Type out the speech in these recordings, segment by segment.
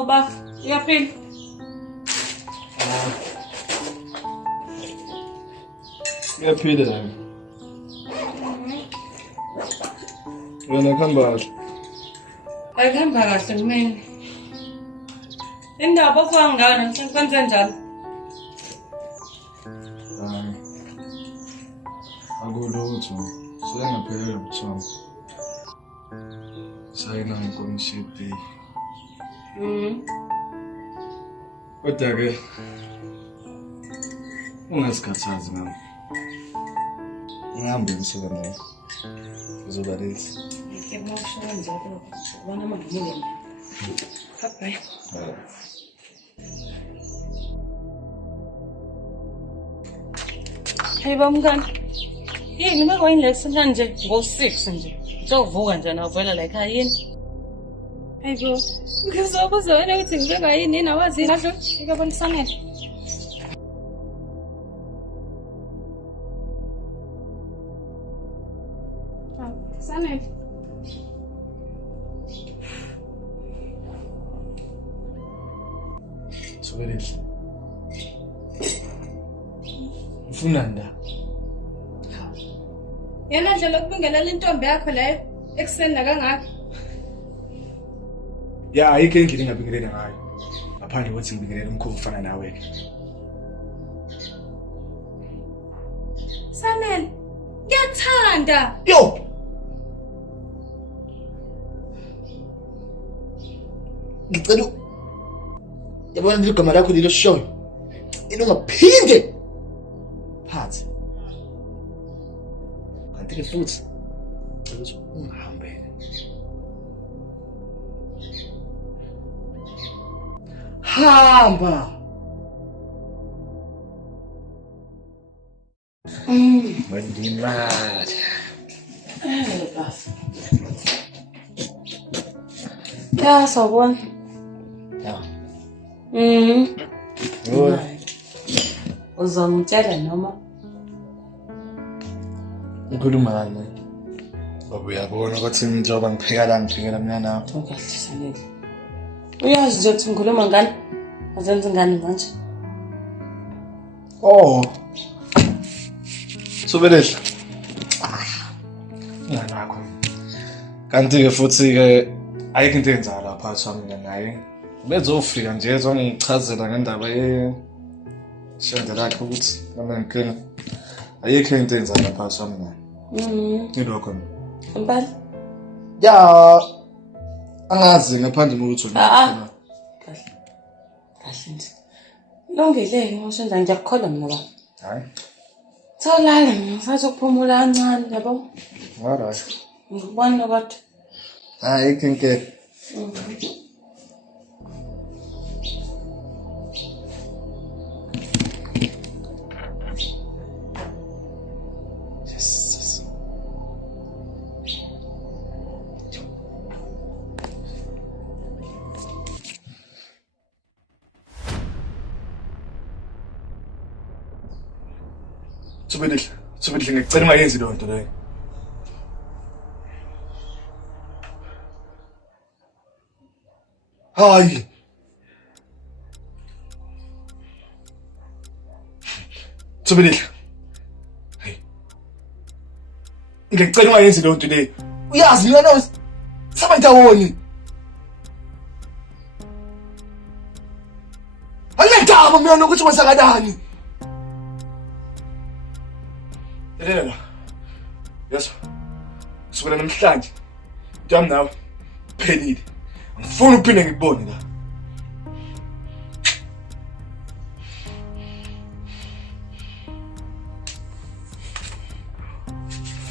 Hawu baf, uyaphila? Uyaphila la. Wena khamba kahle. Ayikuhamba kahle kumina. Indaba ofaka ngayo sengikwenzeni njalo. Hayi. Akulutho. Sengaphelele ubuthongo. Sayina inkomishini. Kodwa-ke ungasikhathazi ngami. Ngihambe ngisuka naye. Uzoba late. Ngeke ngisho kanjalo. Ubona manje ngeke. Bye. Hey bamngani. Yini makwayini lesson kanje ngo6 nje. Ngizovuka nje nawuvela la ekhaya yini? Hayibo. Ngizobuza wena ukuthi ngibeka yini nawazi ngadlo ngiyabonisanela. Sanele. Sobelile. Ufuna nda. Yena nje lokubingelela intombi yakho leyo ekseni nakangaka. Ya ayikho endlela engabingelela ngayo. Ngaphandle kokuthi ngibingelela umkhovu ufana nawe ke. Sanele. Ngiyathanda. Yo. Ngicela yabona leli gama lakho lelo shoyo. Inongaphinde phansi. Kanti futhi ukuthi ungahambele. Hamba. Mandimala. Baf. Ya sawubona. Ya. Yho. Uzongitshela noma Ukhuluma ngani? Baba uyabona ukuthi njengoba ngiphekela mina nawe. kahle Sanele. Uyazi nje ukuthi ngikhuluma ngani? Azenze ngani manje? Oh. Sobelele. Nakho. Kanti ke futhi ke ayikho into enzayo lapha mina naye. Bezofika nje ezongichazela ngendaba shende lakhe ukuthi noma ngikena. Ayikho into enzayo lapha mina. Ngilokho. Impela? Ya angazi ngaphandle kokuthi Kahle. Kahle nje. Longeleke ngisho nje ngiyakukholwa mina baba. hayi. Tholala ngisathi ukuphumula kancane yabo. Alright. Ngikubona kodwa. Ayikho inkinga. Yes. Sobelile ngicela ungayenzi leyo nto leyo. Hayi. Sobelile. Hey. Ngicela ungayenzi leyo nto leyo. Uyazi mina nawe sabantawoni. Angiyadaba mina nokuthi wasakanani. Yena. Yes. Sukela namhlanje. Ngiyami nawe. Phelile. Ngifuna uphinde ngikubone la.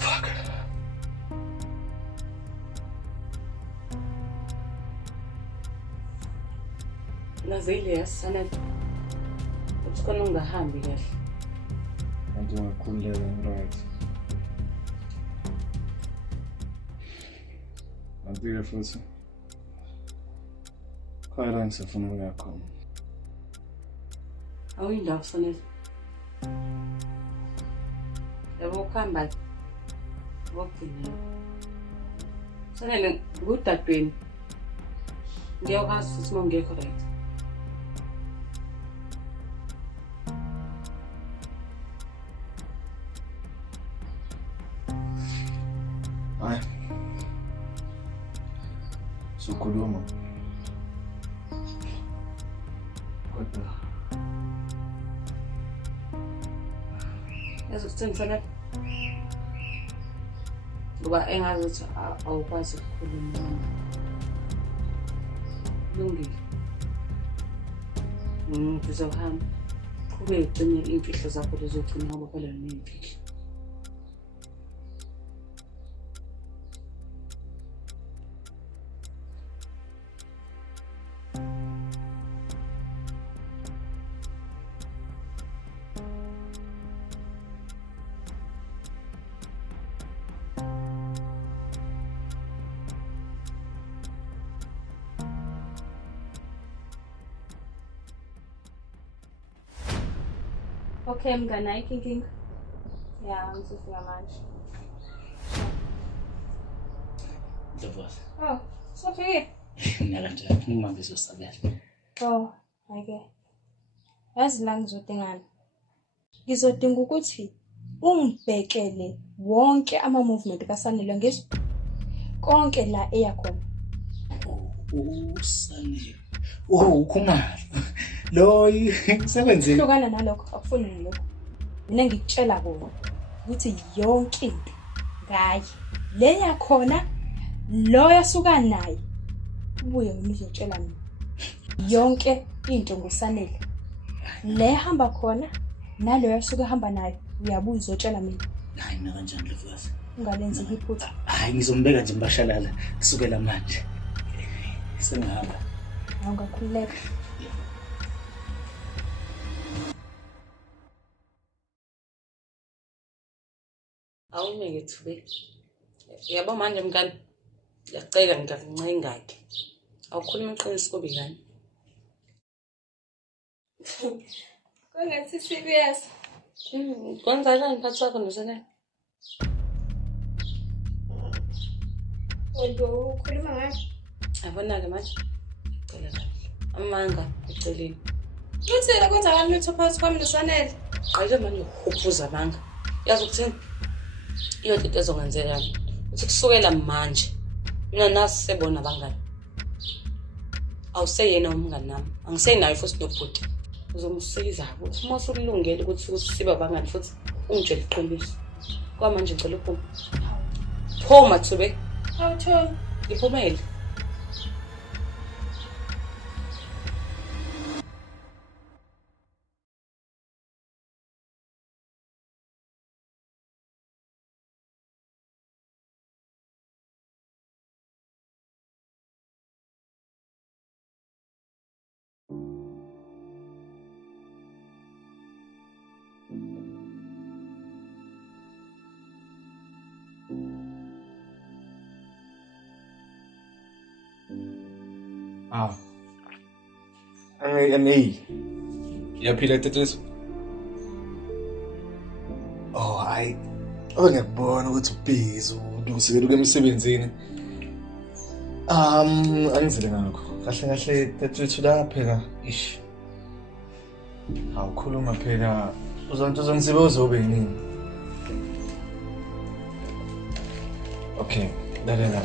Fuck. Nazile Sanele. Usikona ungahambi kahle. Kanti ungakhululeka right. Kanti futhi khaya ngisafuna ukuya khona. Awuyindawo Sanele. Yabo ukuhamba. Wokugcina. Sanele ngudadweni. Ngiyakwazi futhi uma ungekho right. Hayi. Sukhuluma. Kodwa Yazi ukuthengisa lapha. Ngoba engazi ukuthi awukwazi ukukhuluma. Lungile. Ngizohamba. Kube ugcine iy'mfihlo zakho lezogcina ngoba phela ney'mfihlo. Okay, mngani, ayikho inkinga. Ya, ngizofika manje. Ndlovukazi. Oh, sofike? Mina kanjani? Ngimambe izosabela. Oh, ayike. Yazi la ngizodingani. Ngizodinga ukuthi ungibhekele wonke ama-movement kaSanele ngizwe konke la eya khona. Usanele. Ukhumalo. Lo sekwenzeni. Hlukana nalokho, akufuni nalokho. Mina ngikutshela kona ukuthi yonke into ngaye le yakhona lo yasuka naye ubuye ngizotshela mina yonke into ngoSanele le hamba khona nalo yasuka hamba nayo uyabuya uzotshela mina. Hayi mina kanjani Ndlovukazi? Ungalenzi iphutha. Hayi ngizombeka nje mbashalala kusukela manje. Sengihamba. Awungakhululeka. Awume ngethube. Yabo manje mngani. Ngiyacela ngiyakuncenga-ke. Awukhuluma iqiniso kubi ngani? Kungathi serious. Kwenzakalani phansi wakho noSanele? Wena ukhuluma ngayo. Yabona-ke manje. Ngicela kahle. Amanga eceleni. Uthina kwenzakala lutho phakathi kwami noSanele. Qayile manje ukuphuza amanga. Yazi ukuthini? Iyo into ezongenzeka ukuthi kusukela manje mina nasi sebona abangani. Awuseyena umngani nami. Angisenayo futhi nobhuti. Uzomsiza ukuthi uma usulungele ukuthi usiba abangani futhi ungitshela iqiniso. Kwamanje ngicela uphume. Phuma Thube. Awutho. Ngiphumele. Ah. Hey. Yaphila Tetris. Oh, hayi. Ngiyakubona ukuthi ubhizi ulungiselela emsebenzini. Angizile ngakho. Kahle Tetris lapha ish. Awukhuluma phela uzongisibe uzobe yini? Okay, lalela.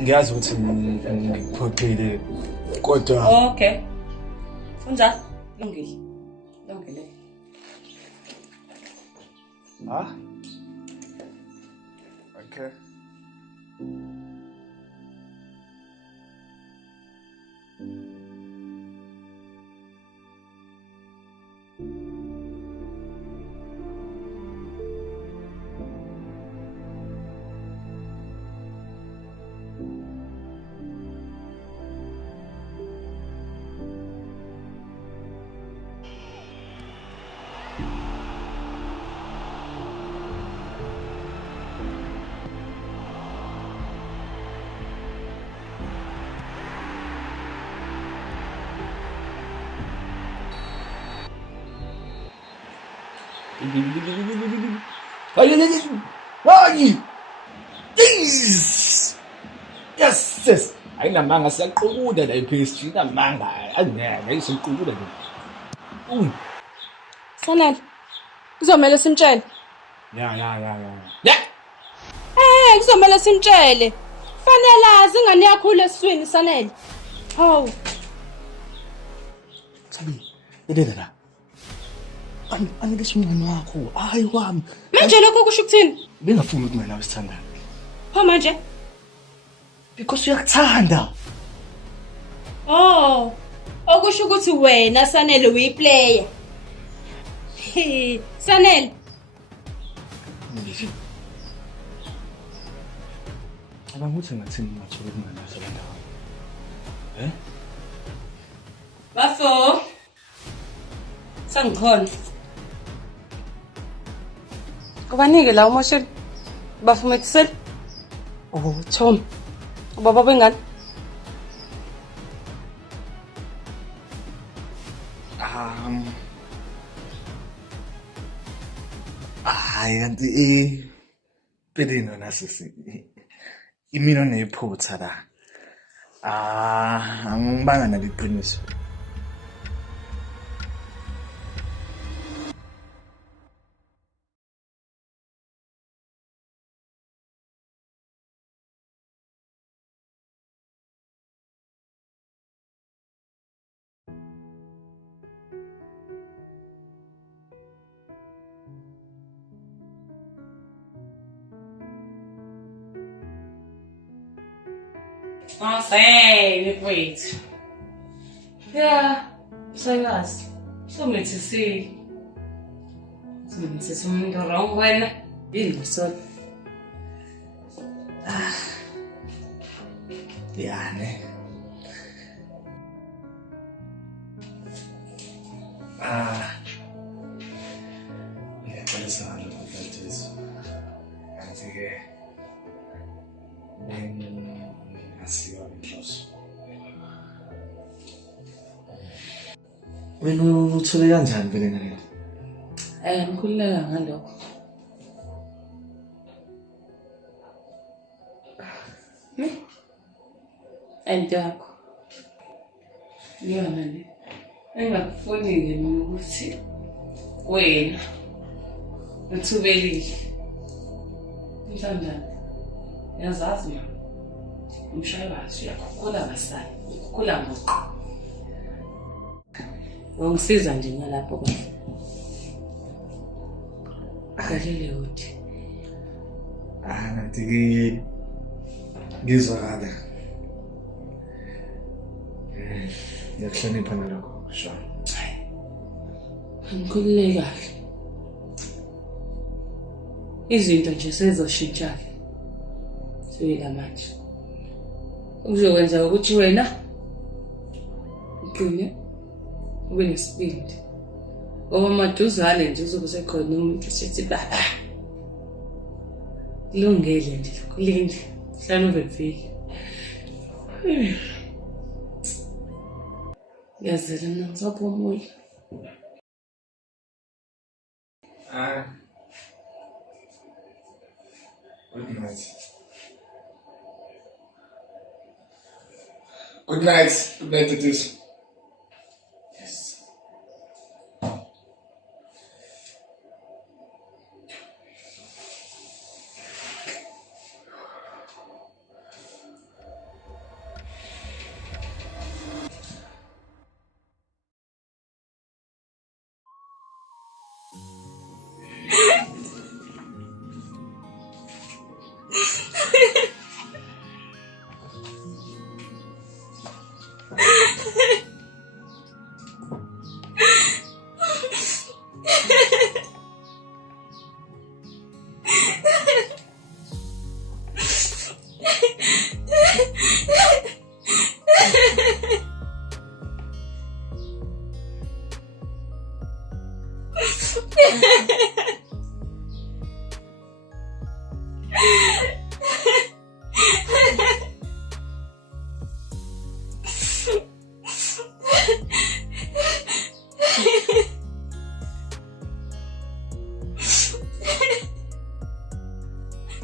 Ngiyazi ukuthi ngikuphoqile kodwa Okay. Unjani? Lungile. Lungile. ah. Okay. Ay! Yes! Ayinamanga siyaqubuda la PSG namanga angeke siqubuda nje. Sanele. Kuzomela simtshele. Ya. Kuzomela simtshele. Fanele azi ingane yakho lesiswini Sanele. Hawu. Sabi, yedela la. Angeke umngane wakho. Hayi wami. Manje lokho kusho ukuthini? Bengafuni ukuthi mina sithandana. Pho manje? Because uyakuthanda. Oh. Okusho ukuthi wena Sanele uyiplayer. Sanele. Ngithi. Abanguthi ngathini mathola umngane wasebendayo. Bafo. Sangikhona. Kubanike la umoshela. Bafumethisela. Oh, Tom. Ubaba bengani? Hayi kanti Pelino nasisi imino nephutha la. Angibanga naliqiniso. Say, wait. Yeah, sayazi. Somethisi. Somethisi umuntu wrong wena. Yini so? Yani. Ngiyaqolisa lokho mfethu. Kanti-ke ngasiwa inhloso. Wena uthole kanjani vele nalo? Ngikhululeka ngalokho. Yakho. Yona le. Engakufuni nje mina ukuthi wena uthubelile. Mthandana. Yazazi ma. Umshayelwazi uyakhukhula ngasala. Ukukhula ngoqo. Ungisiza nje ngalapho kwa. Akalele uthi. Ngathi ngizwakala. Ngiyakuhlonipha nalokho, sho. Ngikhululeka kahle. Izinto nje sezoshintsha-ke. Suyela manje. Uzokwenza ukuthi wena uqine ube nesibindi. Ngoba maduzane nje uzobe sekhona umuntu sethi baba. Kulungile nje kulinde. Hlala uvefike. Yazela mina ngizophumula. Good night. Good night. Good night, it is. Yes.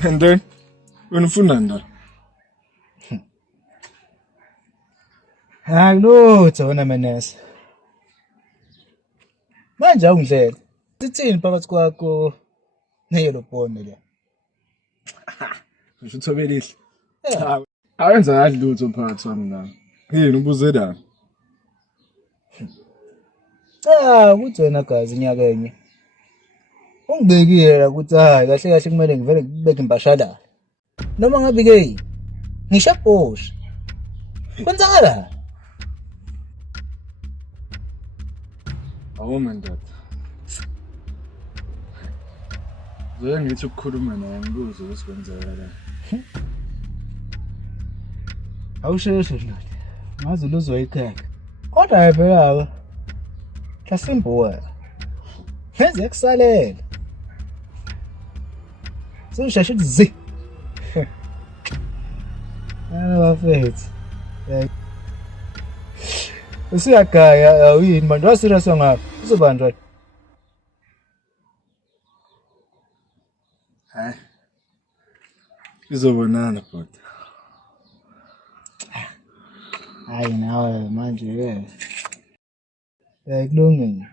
And then, when you find that, Akulutho wena Manase. Manje awungidlela. Sithini phakathi kwakho neyelo bone le? Ngisho uthobelihle. Cha, awenza kahle lutho phakathi wami nawe. Yini ubuzedani? Cha, ukuthi wena gazi inyaka enye. Ungibekile la ukuthi hayi kahle kahle kumele ngivele ngibeke impashalala. Noma ngabe ke ngisho bosha. Kwenzakala? Awu mandada. Zoke ngithi ukukhuluma naye ngibuze ukuthi kwenzekala. Awusheshe nje. Ngazi uluzwa ikhaya. Kodwa phela Hlasimbuwa. Yenze kusalela. Soshashe zi. Bafethu. Usiyagaya awuyini manje wasirious ngapha. Uzobanjwa. Hayi. Izobonana bhuti. Hayi nawe manje kulungile.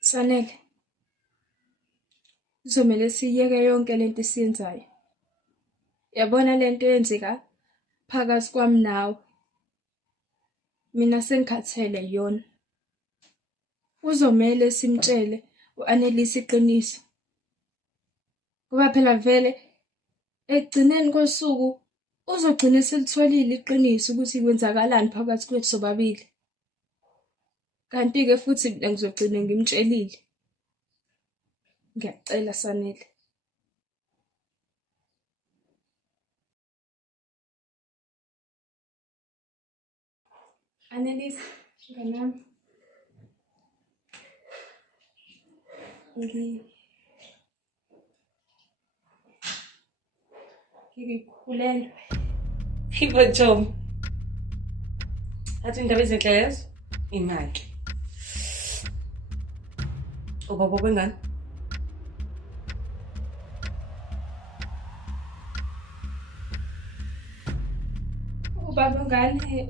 Sanele. Kuzomela siyeke yonke lento esiyenzayo. Yabona lento yenzeka phakathi kwami nawe. Mina sengikhathele yona. Uzomela simtshele uanelise iqiniso. Ngoba phela vele ekugcineni kosuku uzogcina selitholile iqiniso ukuthi kwenzakalani phakathi kwethu sobabili. Kanti ke futhi mina ngizogcina ngimtshelile. Ngiyacela Sanele. Anneliese, nganami. Ngikhulelwe. Hibo Tom. Athi indaba ezinhle lezo? Imali. Ubaba wengane? Ubaba ngane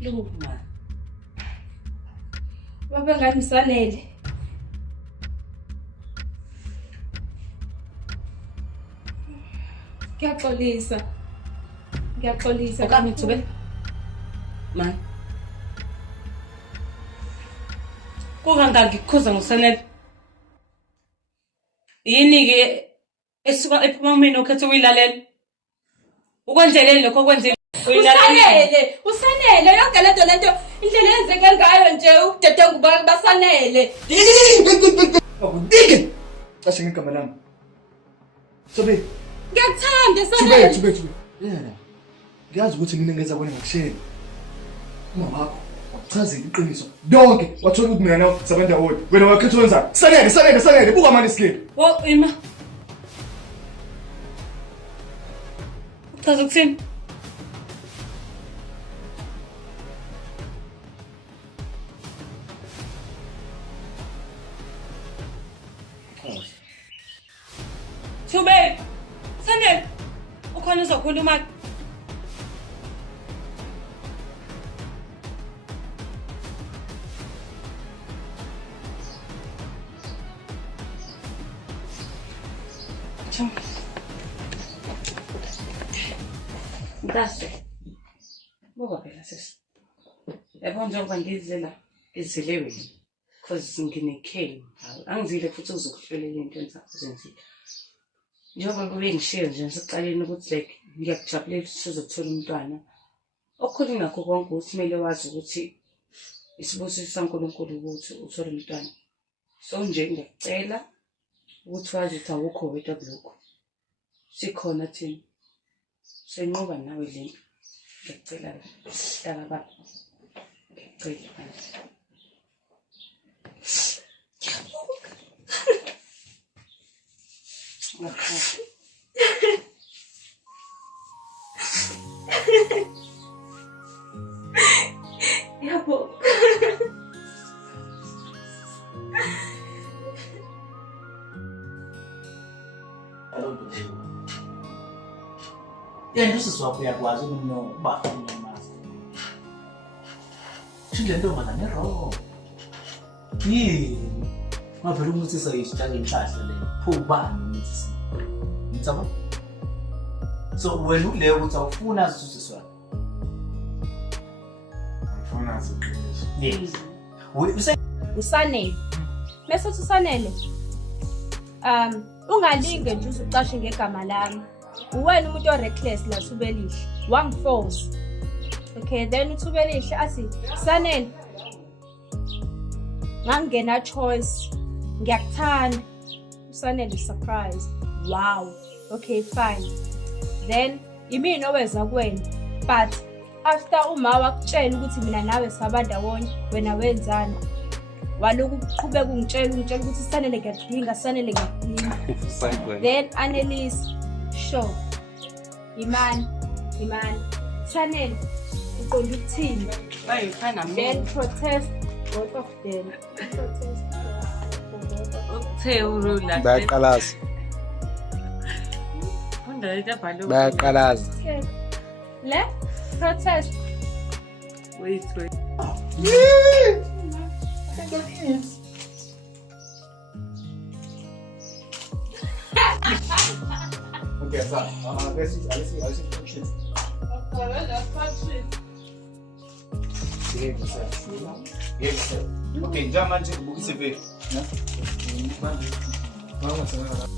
Luma. Ubaba ngane Sanele. Ngiyaxolisa. Okami Thube. Man. Kungangaki ngikukhuza ngoSanele. Yini ke esuka ephuma mina ukhethe uyilalela? Ukwenzeleni lokho kwenzile? Usanele yonke lento indlela yenzeke ngayo nje ubudedengu baSanele. Akudike. Ashe ngigama lami. Sobe. Ngiyakuthanda Sanele. Thube. Yena. Ngiyazi ukuthi mina ngenza kona ngakushela. Mama wakho wakuchazile iqiniso. Donke wathola ukuthi mina nawe sabantu awodwa. Wena wakhetha wenza. Sanele buka manje isikele. Wo ima. Uchaza ukuthini? Thube. Sanele. Ukhona uzokhuluma. Mntase. Buka phela sisi. Yabona njengoba ngizela ngizele wena. Cause nginekhe. Angizile futhi uzokuhlelela into zakho zenzile. Njengoba kube ngishiye nje ngisaqaleni ukuthi like ngiyakujabulela ukuthi sizothola umntwana. Okukhulu ngakho konke ukuthi kumele wazi ukuthi isibusiso saNkulunkulu ukuthi uthole umntwana. So nje ngiyakucela ukuthi wazi ukuthi awukho wedwa kulokho. Sikhona thina. Senqoba nawe lento. Ngiyacela hlala baba. Ngicela manje. Yabo. Kanti usiswapho uyakwazi ukuba unyamaza. Shile ntombazane ero. Yini? Ngavela umuthisa isitshalo inhlahla le. Phubani umuthisa. Ngitsaba? So wena uleyo ukuthi awufuna sisizwe. Ngifuna ziqiniso. Yes. Usanele. Mase usanele. Ungalinge nje uzuqashe ngegama lami. Uwena umuntu oreckless la Thubelihle. Wangiforce. Okay, then uThubelihle athi, "Sanele. Ngangena choice. Ngiyakuthanda." Usanele surprise. Wow. Okay, fine. Then imina oweza kuwena. But after uma wakutshela ukuthi mina nawe sabandawonye, wena wenzani? Waloku uqhubeka ungitshela ukuthi Sanele ngiyadinga, Sanele ngiyadinga. Then Annelise, sure. Imani. Sanele uqonda ukuthini? Bayifana Then protest both of them. Protest. Uthe urula. Bayaqalaza. Konda lebhalo. Bayaqalaza. Le protest. Wait. Okay, so let's see shit. Okay, njama nje ukuse vile. Mama sana.